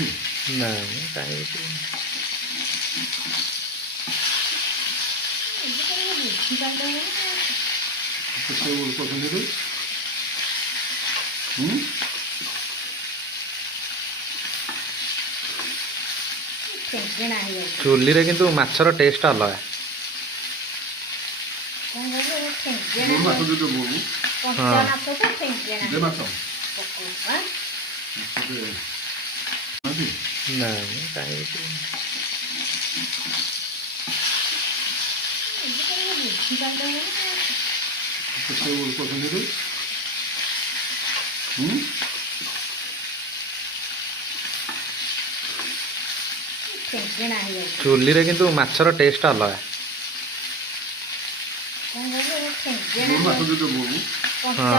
ନାଇଁ କାହିଁ ଚୁଲିରେ କିନ୍ତୁ ମାଛର ଟେଷ୍ଟ ଅଲଗା। ନାଇଁ କାହିଁ ଚୁଲିରେ କିନ୍ତୁ ମାଛର ଟେଷ୍ଟ ଅଲଗା। ହଁ।